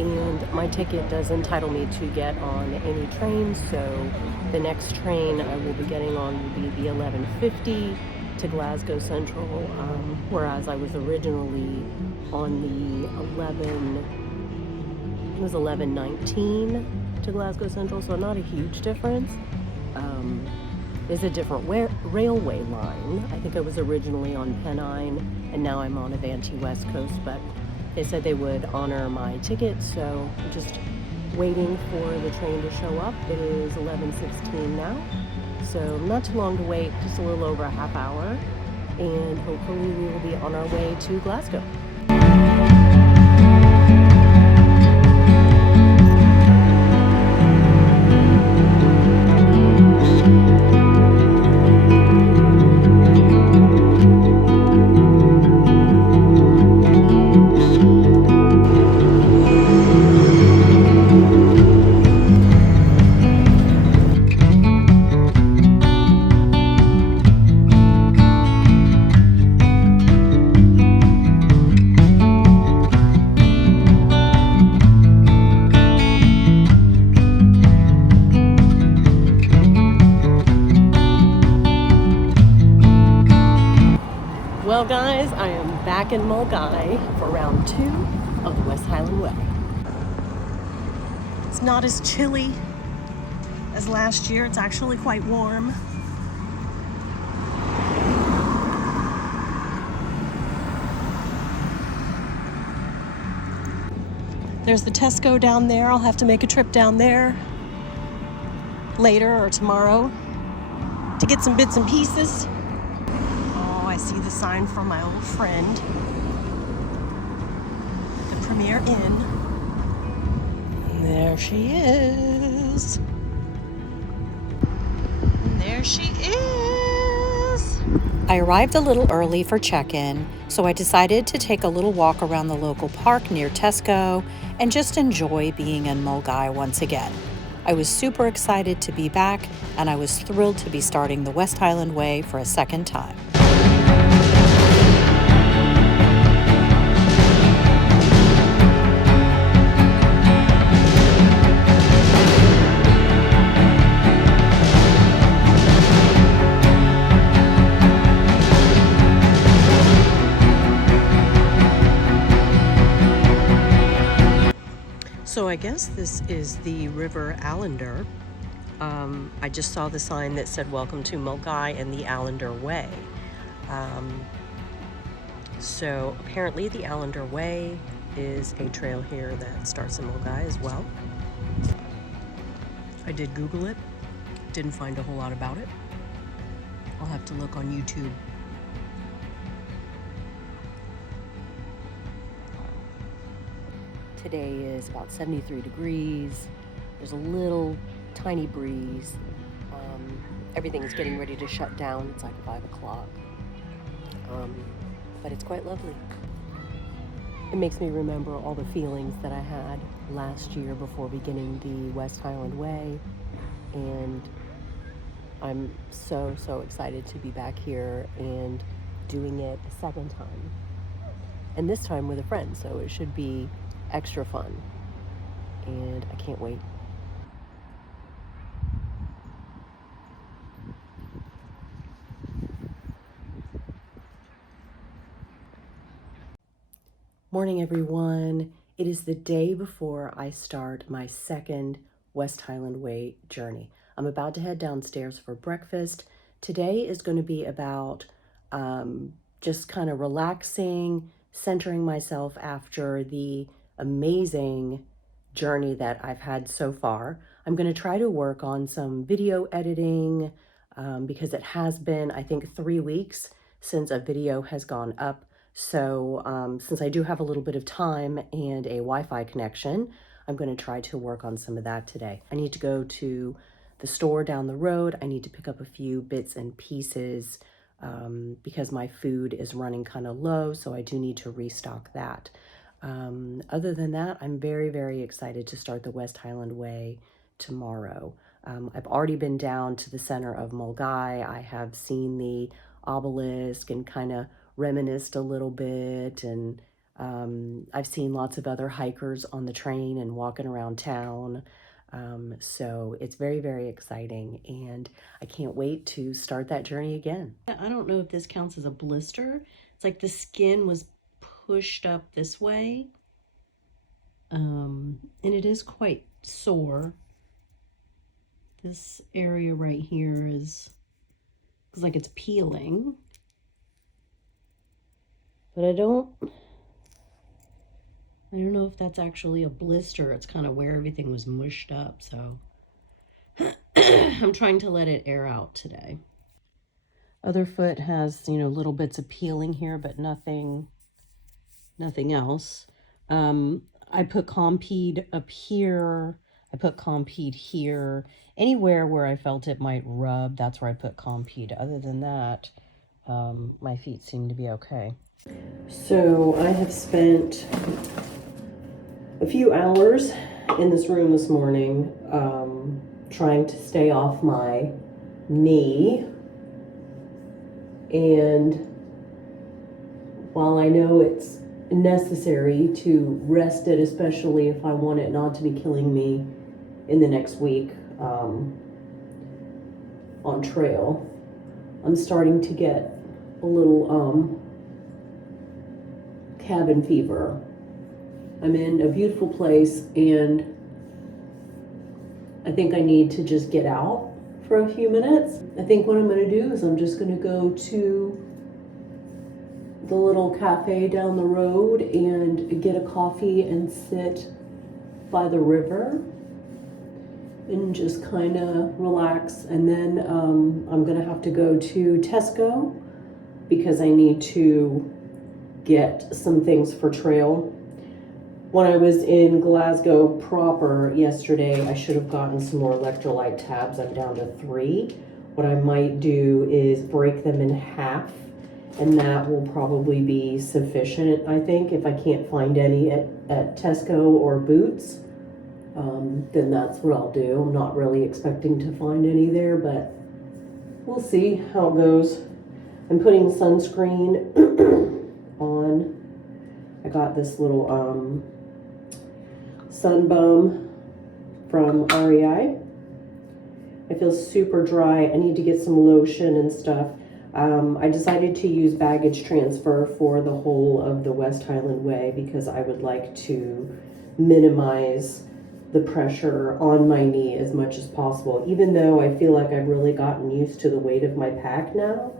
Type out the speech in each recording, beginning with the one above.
and my ticket does entitle me to get on any train, so the next train I will be getting on will be the 11:50 to Glasgow Central, whereas I was originally on the 11:19 to Glasgow Central, so not a huge difference. There's a different railway line. I think I was originally on Pennine, and now I'm on Avanti West Coast, but they said they would honor my ticket, so I'm just waiting for the train to show up. It is 11:16 now, so not too long to wait, just a little over a half hour, and hopefully we will be on our way to Glasgow. Well guys, I am back in Milngavie for round 2 of the West Highland Way. It's not as chilly as last year. It's actually quite warm. There's the Tesco down there. I'll have to make a trip down there later or tomorrow to get some bits and pieces. I see the sign from my old friend, the Premier Inn. And there she is. And there she is. I arrived a little early for check-in, so I decided to take a little walk around the local park near Tesco and just enjoy being in Milngavie once again. I was super excited to be back, and I was thrilled to be starting the West Highland Way for a second time. So I guess this is the River Allender. I just saw the sign that said welcome to Milngavie and the Allender Way. So apparently the Allender Way is a trail here that starts in Milngavie as well. I did Google it, didn't find a whole lot about it. I'll have to look on YouTube. Today is about 73 degrees. There's a little tiny breeze. Everything is getting ready to shut down. It's like 5 o'clock. But it's quite lovely. It makes me remember all the feelings that I had last year before beginning the West Highland Way. And I'm so excited to be back here and doing it a second time. And this time with a friend, so it should be extra fun, and I can't wait. Morning everyone. It is the day before I start my second West Highland Way journey. I'm about to head downstairs for breakfast. Today is going to be about just kind of relaxing, centering myself after the amazing journey that I've had so far. I'm going to try to work on some video editing because it has been, I think, 3 weeks since a video has gone up. So since I do have a little bit of time and a Wi-Fi connection, I'm going to try to work on some of that today. I need to go to the store down the road. I need to pick up a few bits and pieces because my food is running kind of low, so I do need to restock that. Other than that, I'm very excited to start the West Highland Way tomorrow. I've already been down to the center of Milngavie. I have seen the obelisk and kind of reminisced a little bit, and I've seen lots of other hikers on the train and walking around town. So it's very, very exciting, and I can't wait to start that journey again. I don't know if this counts as a blister. It's like the skin was pushed up this way. And it is quite sore. This area right here is like it's peeling. But I don't know if that's actually a blister. It's kind of where everything was mushed up, so I'm trying to let it air out today. Other foot has, little bits of peeling here, but nothing else. I put Compeed up here. I put Compeed here. Anywhere where I felt it might rub, that's where I put Compeed. Other than that, my feet seem to be okay. So I have spent a few hours in this room this morning trying to stay off my knee. And while I know it's necessary to rest it, especially if I want it not to be killing me in the next week on trail, I'm starting to get a little cabin fever. I'm in a beautiful place, and I think I need to just get out for a few minutes. I think what I'm going to do is I'm just going to go to the little cafe down the road and get a coffee and sit by the river and just kind of relax. And then I'm going to have to go to Tesco because I need to get some things for trail. When I was in Glasgow proper yesterday, I should have gotten some more electrolyte tabs. I'm down to 3. What I might do is break them in half, and that will probably be sufficient, I think. If I can't find any at Tesco or Boots, then that's what I'll do. I'm not really expecting to find any there, but we'll see how it goes. I'm putting sunscreen on. I got this little sun bum from REI. I feel super dry. I need to get some lotion and stuff. I decided to use baggage transfer for the whole of the West Highland Way because I would like to minimize the pressure on my knee as much as possible. Even though I feel like I've really gotten used to the weight of my pack now,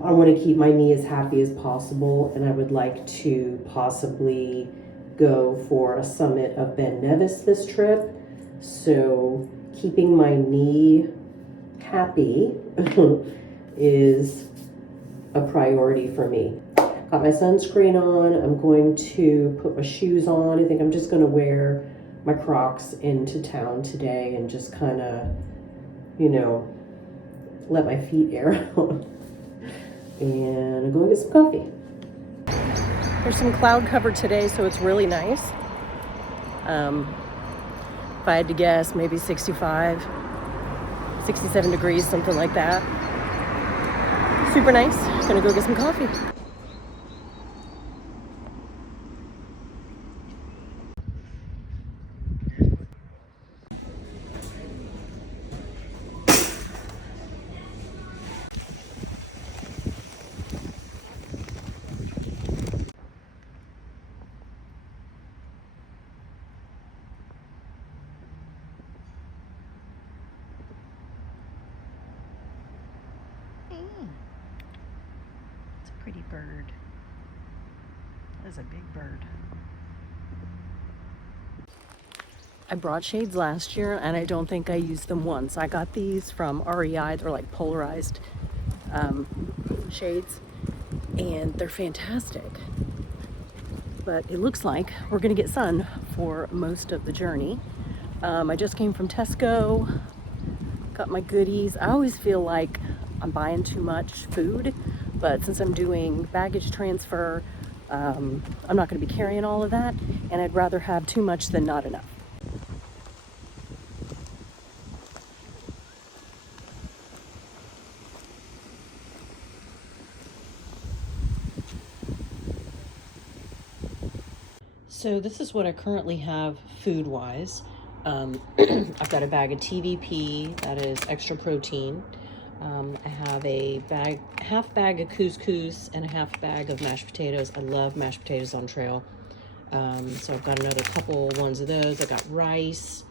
I want to keep my knee as happy as possible, and I would like to possibly go for a summit of Ben Nevis this trip. So keeping my knee happy is a priority for me. Got my sunscreen on. I'm going to put my shoes on. I think I'm just going to wear my Crocs into town today and just kind of, let my feet air out. And I'm going to get some coffee. There's some cloud cover today, so it's really nice. If I had to guess, maybe 65, 67 degrees, something like that. Super nice. Gonna go get some coffee. It's a pretty bird. That's a big bird. I brought shades last year, and I don't think I used them once. I got these from REI. They're like polarized shades, and they're fantastic. But it looks like we're gonna get sun for most of the journey. I just came from Tesco, got my goodies. I always feel like I'm buying too much food, but since I'm doing baggage transfer, I'm not going to be carrying all of that, and I'd rather have too much than not enough. So this is what I currently have food-wise. I've got a bag of TVP, that is extra protein. I have a half bag of couscous and a half bag of mashed potatoes. I love mashed potatoes on trail. So I've got another couple ones of those. I got rice.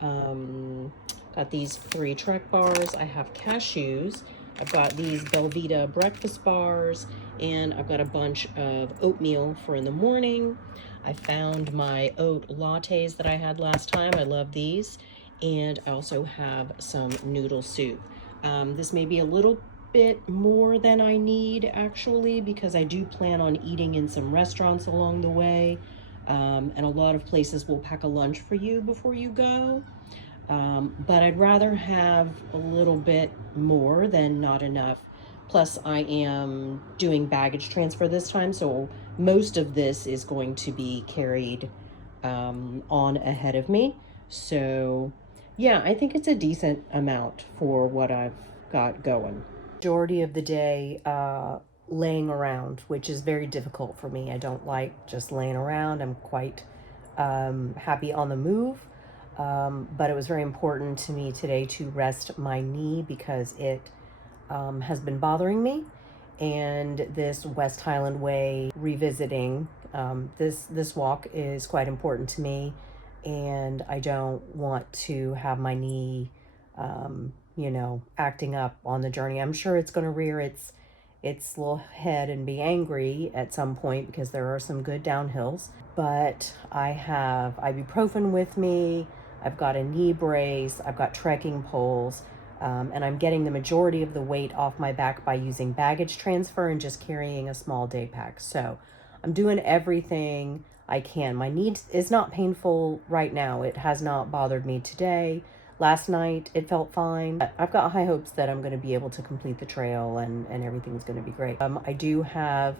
Got these 3 Trek bars. I have cashews. I've got these Belvita breakfast bars, and I've got a bunch of oatmeal for in the morning. I found my oat lattes that I had last time. I love these. And I also have some noodle soup. This may be a little bit more than I need actually, because I do plan on eating in some restaurants along the way. And a lot of places will pack a lunch for you before you go. But I'd rather have a little bit more than not enough. Plus, I am doing baggage transfer this time, so most of this is going to be carried on ahead of me. So, yeah, I think it's a decent amount for what I've got going. Majority of the day laying around, which is very difficult for me. I don't like just laying around. I'm quite happy on the move. But it was very important to me today to rest my knee because it has been bothering me. And this West Highland Way revisiting, this walk is quite important to me. And I don't want to have my knee, acting up on the journey. I'm sure it's going to rear its little head and be angry at some point because there are some good downhills. But I have ibuprofen with me. I've got a knee brace. I've got trekking poles. And I'm getting the majority of the weight off my back by using baggage transfer and just carrying a small day pack. So I'm doing everything I can. My knee is not painful right now. It has not bothered me today. Last night it felt fine. I've got high hopes that I'm going to be able to complete the trail and everything's going to be great. I do have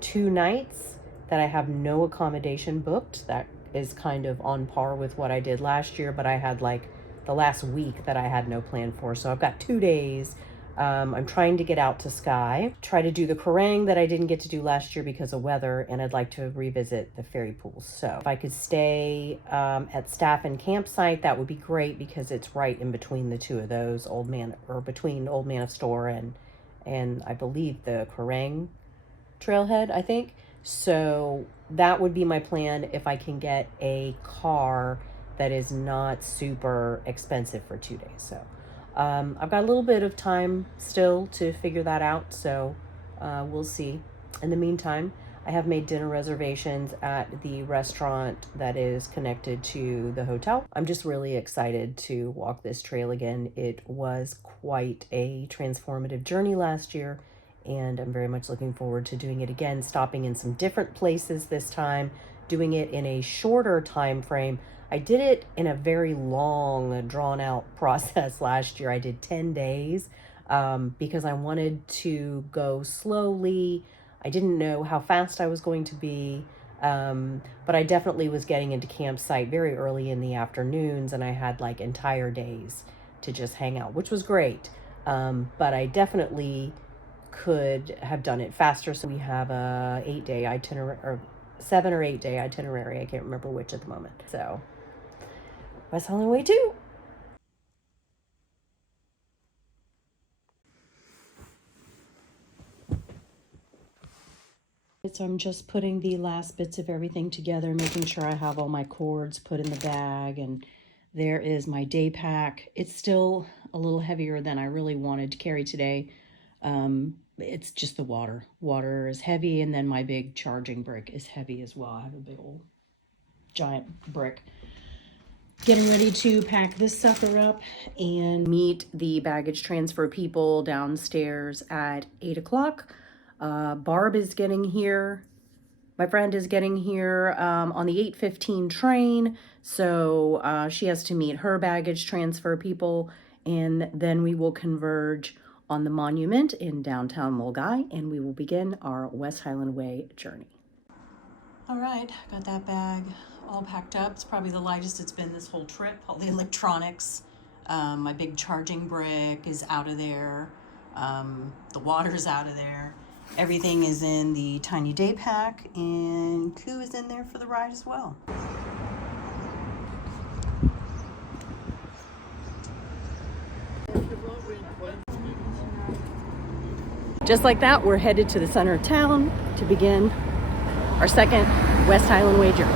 2 nights that I have no accommodation booked. That is kind of on par with what I did last year, but I had like the last week that I had no plan for. So I've got 2 days. I'm trying to get out to Skye, try to do the Kerrang that I didn't get to do last year because of weather, and I'd like to revisit the ferry pools. So if I could stay at Staff and Campsite, that would be great because it's right in between the two of those, between Old Man of Store and I believe the Kerrang trailhead, I think. So that would be my plan if I can get a car that is not super expensive for 2 days. So I've got a little bit of time still to figure that out, so we'll see. In the meantime, I have made dinner reservations at the restaurant that is connected to the hotel. I'm just really excited to walk this trail again. It was quite a transformative journey last year, and I'm very much looking forward to doing it again, stopping in some different places this time, doing it in a shorter time frame. I did it in a very long, drawn-out process last year. I did 10 days because I wanted to go slowly. I didn't know how fast I was going to be, but I definitely was getting into campsite very early in the afternoons, and I had like entire days to just hang out, which was great. But I definitely could have done it faster. So we have a 8-day itinerary, or 7 or 8 day itinerary. I can't remember which at the moment. So West Highland Way 2. So I'm just putting the last bits of everything together, making sure I have all my cords put in the bag, and there is my day pack. It's still a little heavier than I really wanted to carry today. It's just the water. Water is heavy, and then my big charging brick is heavy as well. I have a big old giant brick. Getting ready to pack this sucker up and meet the baggage transfer people downstairs at 8 o'clock. Barb is getting here. My friend is getting here on the 8:15 train, so she has to meet her baggage transfer people, and then we will converge on the monument in downtown Milngavie, and we will begin our West Highland Way journey. All right, got that bag all packed up. It's probably the lightest it's been this whole trip. All the electronics, my big charging brick is out of there. The water's out of there. Everything is in the tiny day pack, and Koo is in there for the ride as well. Just like that, we're headed to the center of town to begin our second West Highland Way journey.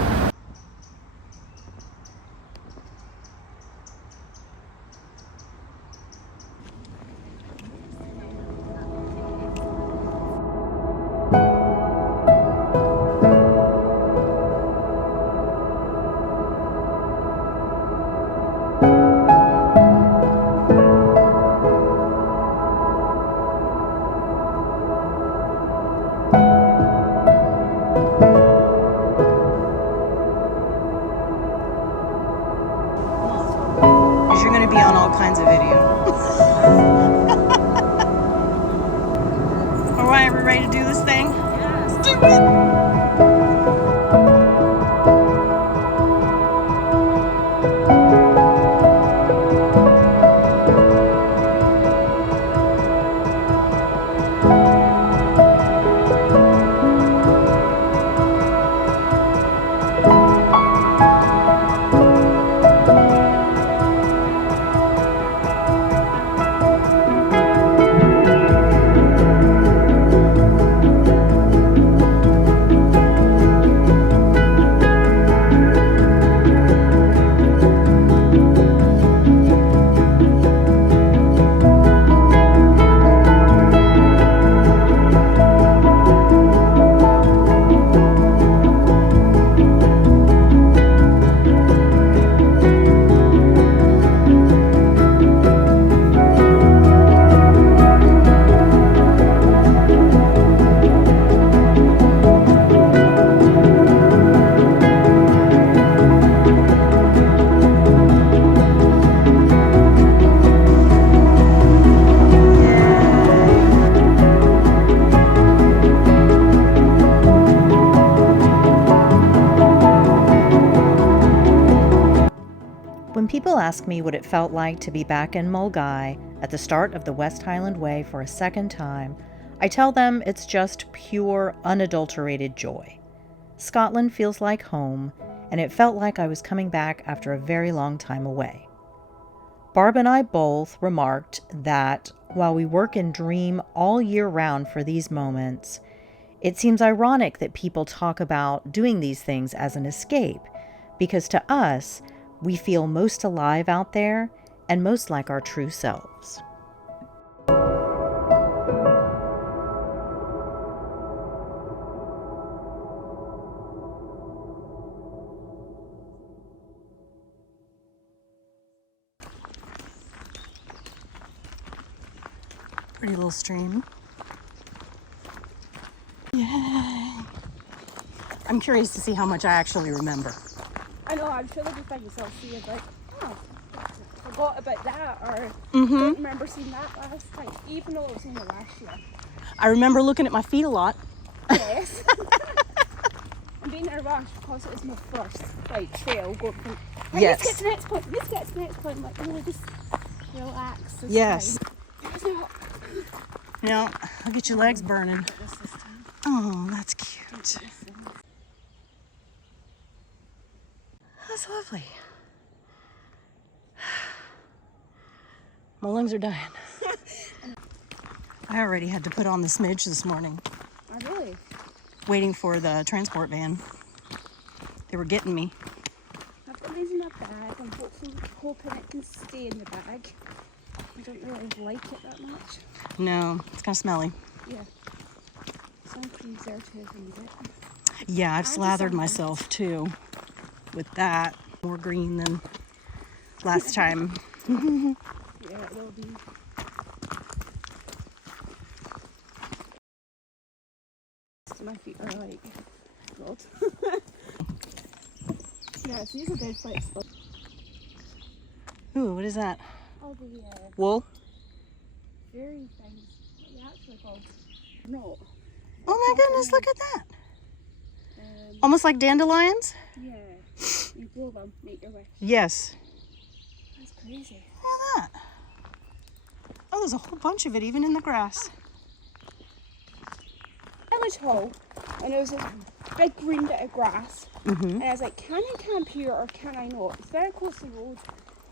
You're going to be on all kinds of video. All right, are we ready to do this thing? Yes. Let's do it! When people ask me what it felt like to be back in Milngavie at the start of the West Highland Way for a second time, I tell them it's just pure, unadulterated joy. Scotland feels like home, and it felt like I was coming back after a very long time away. Barb and I both remarked that while we work and dream all year round for these moments, it seems ironic that people talk about doing these things as an escape, because to us, we feel most alive out there and most like our true selves. Pretty little stream. Yay! I'm curious to see how much I actually remember. I know, I'm sure there'll be things I'll see like, oh, I forgot about that, or don't remember seeing that last time, even though it was only last year. I remember looking at my feet a lot. Yes. I'm being in a rush because it was my first trail going from, right, Yes. let's get to the next point, let's get to the next point. Like, really just relax this Yes. time. It's not. No, I'll get your legs burning. Oh, that's cute. That's lovely. My lungs are dying. I already had to put on the smidge this morning. Oh, really? Waiting for the transport van. They were getting me. I've got these in my bag. I'm hoping it can stay in the bag. I don't really like it that much. No, it's kind of smelly. Yeah. Some preservative in it. Yeah, I've slathered myself too with that. More green than last time. Yeah, it will be. My feet are like gold. Yeah, it's usually very flexible. Ooh, what is that? All the Wool? fairy things. What are they actually called? No. Oh my goodness, look at that. Almost like dandelions? Yeah. You blow them, make your wish. Yes. That's crazy. Look at that. Oh, there's a whole bunch of it even in the grass. village hall, and there was this big green bit of grass. And I was like, can I camp here or can I not? It's very close to the road.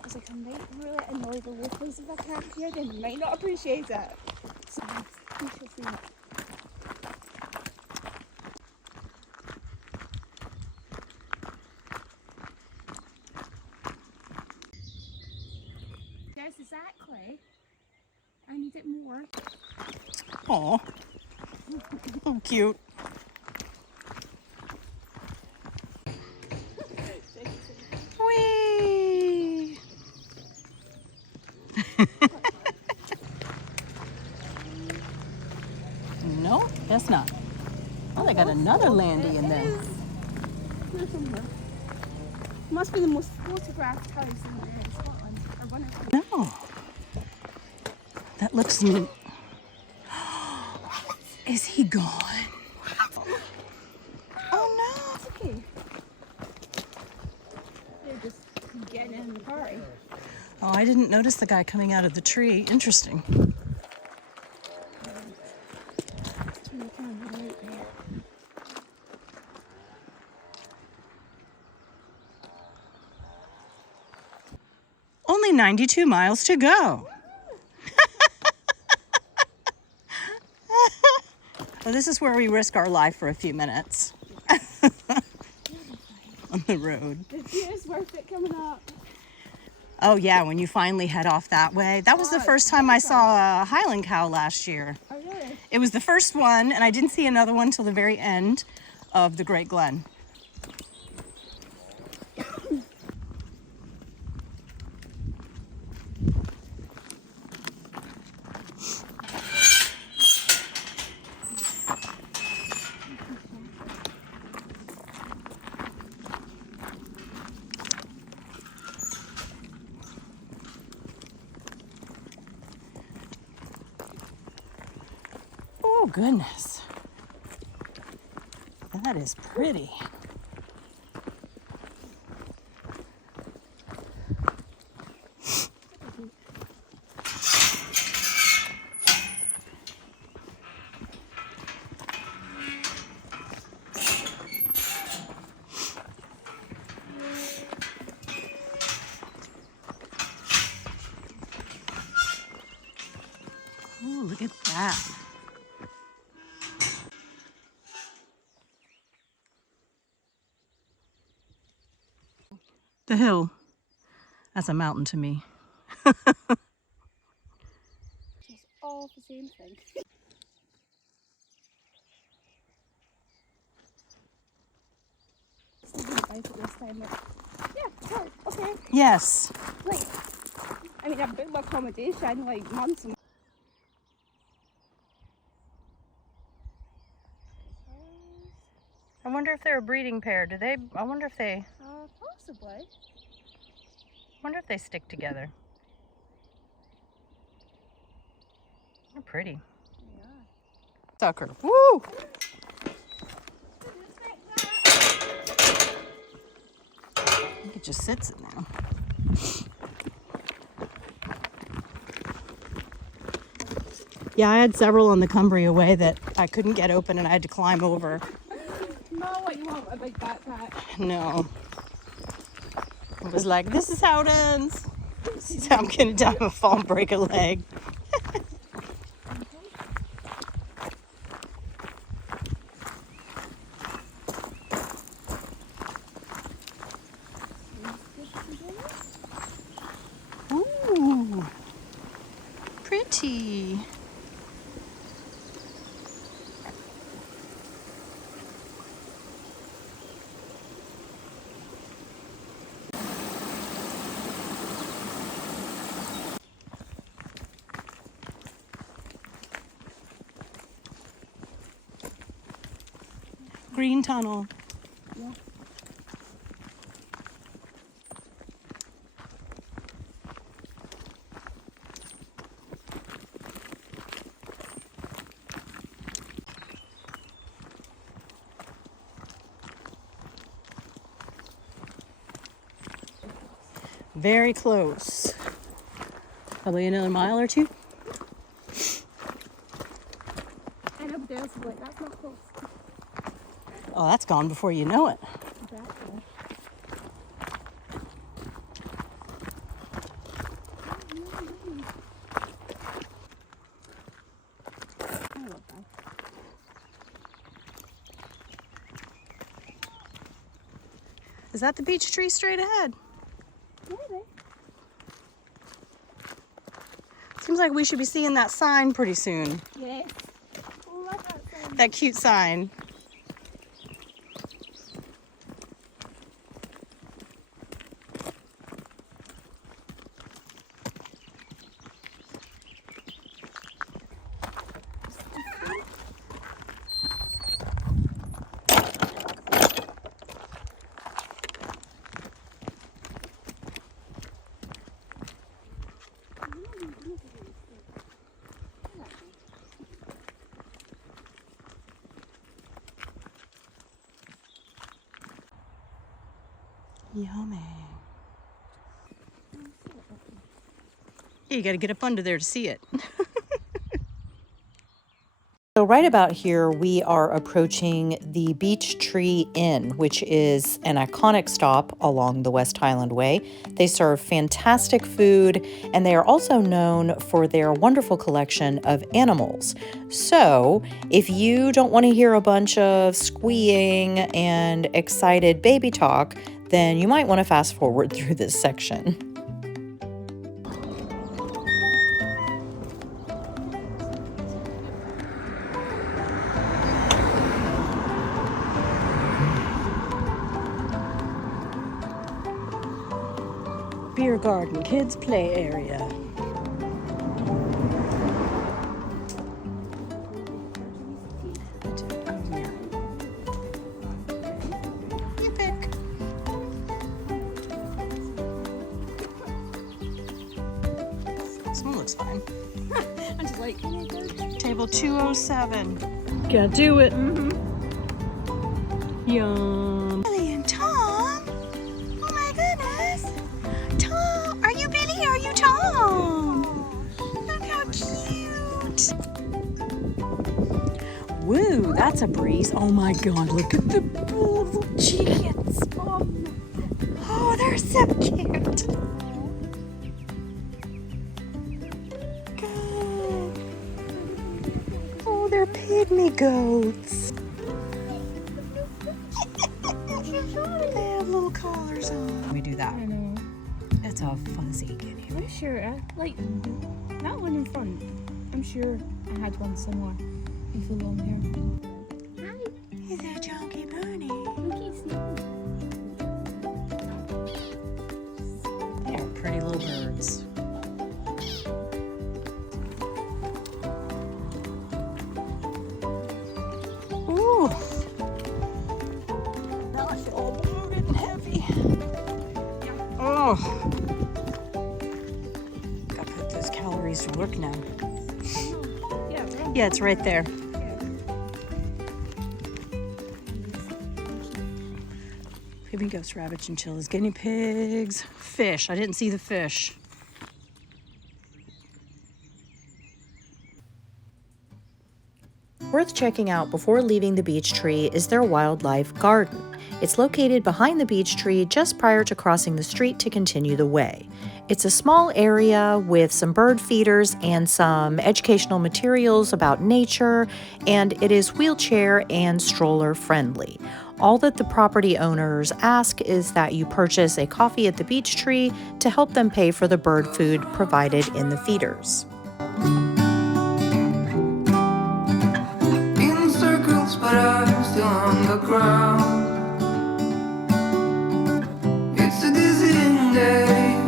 I was like, I might really annoy the locals if I camp here. They might not appreciate it. So we shall see. There's exactly. I need it more. Oh, oh, cute. Whee! No, that's not. Oh, they got another landy in there. Must be the most photographed house in Scotland, or one of them. No, that looks neat. Is he gone? Oh It's okay. They're just getting in the party. no! Oh, I didn't notice the guy coming out of the tree. Interesting. Turn the camera right there. Only 92 miles to go. Well, this is where we risk our life for a few minutes on the road. The view is worth it coming up. Oh yeah, when you finally head off that way. That was the first time I saw a Highland cow last year. Oh, really? It was the first one, and I didn't see another one till the very end of the Great Glen. Oh goodness, that is pretty. Oh, look at that. The hill. That's a mountain to me. It's all the same thing. Thinking about it this time, like, yeah, sure, okay. Yes. Like, I mean, I've booked my accommodation like months and I wonder if they're a breeding pair. Do they? I wonder if they. possibly. Wonder if they stick together. They're pretty. Yeah. Sucker. Woo! I think it just sits it now. Yeah, I had several on the Cumbria Way that I couldn't get open and I had to climb over. Not what you want with a big backpack. No. It was like, this is how it ends. This is how I'm gonna die if I fall and break a leg. Ooh, pretty. Green tunnel. Yeah. Very close. Probably another mile or two. I know, but Dale's like, that's not close. Oh, that's gone before you know it. Exactly. I love that. Is that the beech tree straight ahead? Maybe. Seems like we should be seeing that sign pretty soon. Yes. Oh, love that thing. That cute sign. Yummy. Yeah, you got to get up under there to see it. So right about here, we are approaching the Beech Tree Inn, which is an iconic stop along the West Highland Way. They serve fantastic food, and they are also known for their wonderful collection of animals. So if you don't want to hear a bunch of squeeing and excited baby talk, then you might want to fast forward through this section. Beer garden, kids play area. You pick. This one looks fine. I'm just like, Table 207. Gotta do it. Yum. Billy and Tom. Oh my goodness. Tom, are you Billy? Are you Tom? Look how cute. Woo, that's a breeze. Oh my God, look at the little chickens. Oh, they're so cute. God. Oh, they're pygmy goats. They have little collars on. Let me do that. I know. It's a fuzzy guinea pig. I'm sure, like, that one in front, I'm sure I had one somewhere with the long hair. Hi. He's a chunky bunny. Look, he's sneaking. They are pretty little birds. Ooh. Now I feel all bloated and heavy. Oh. Gotta put those calories to work now. Yeah, right. Yeah, it's right there. Baby ghost rabbit chinchillas, guinea pigs, fish. I didn't see the fish. Worth checking out before leaving the beech tree is their wildlife garden. It's located behind the beech tree just prior to crossing the street to continue the way. It's a small area with some bird feeders and some educational materials about nature, and it is wheelchair and stroller friendly. All that the property owners ask is that you purchase a coffee at the beech tree to help them pay for the bird food provided in the feeders. In circles, but I'm still on the ground. It's a dizzying day.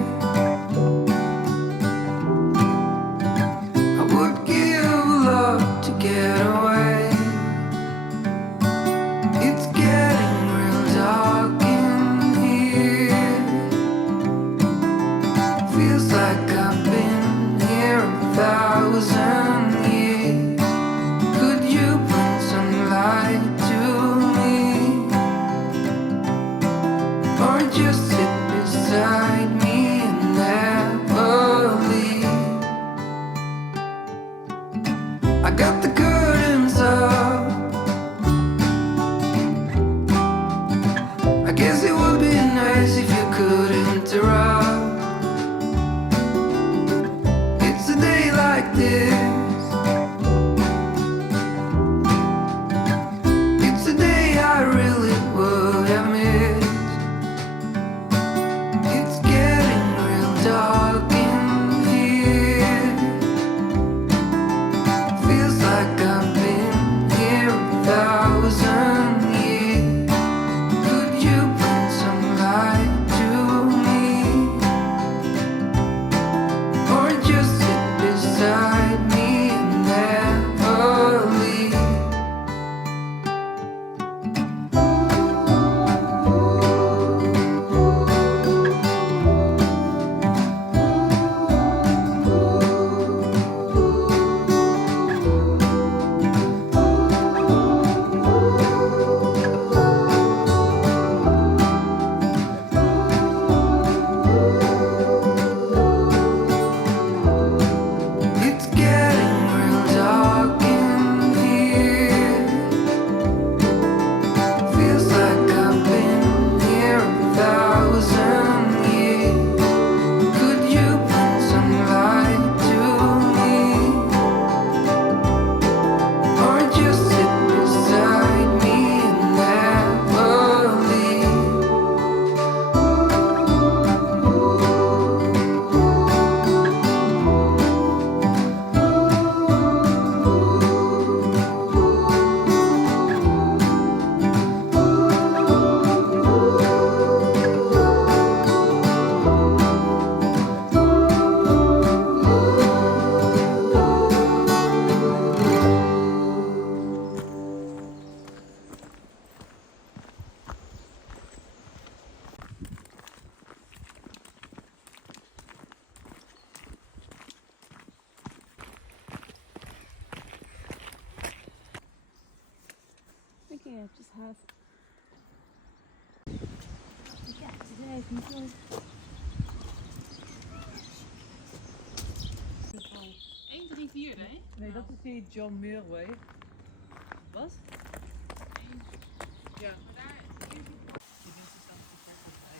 I would give a lot to get away. It's getting real dark in here. Feels like I've been here 1,000 years. Could you bring some light to me? Yeah, just have. Get today, control. Eén, drie, vier, hè? Nee, dat is die John Muir Way. Wat? Ja. Maar daar, Die mensen staan op de parking bij.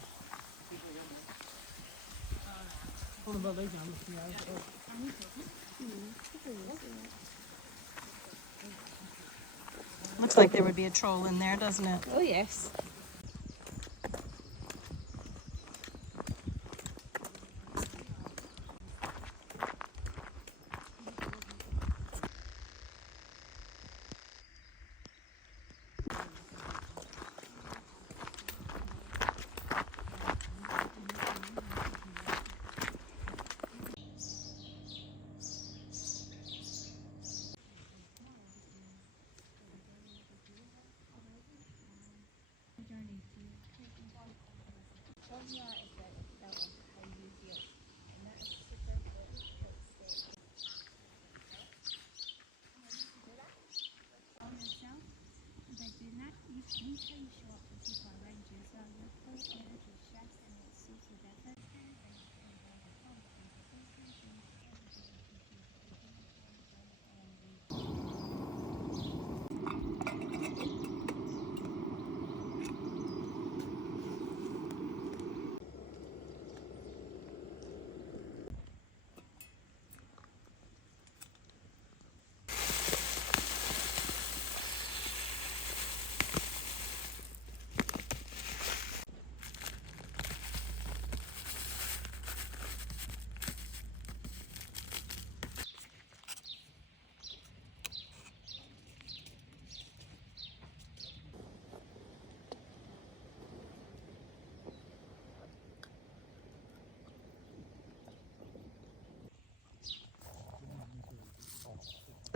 Dat is wel jammer. Ik vond hem wel leuk namelijk van jou. Looks like there would be a troll in there, doesn't it? Oh yes.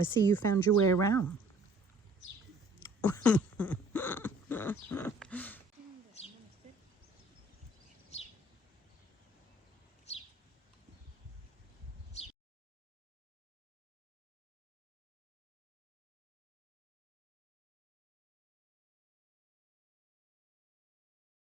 I see you found your way around.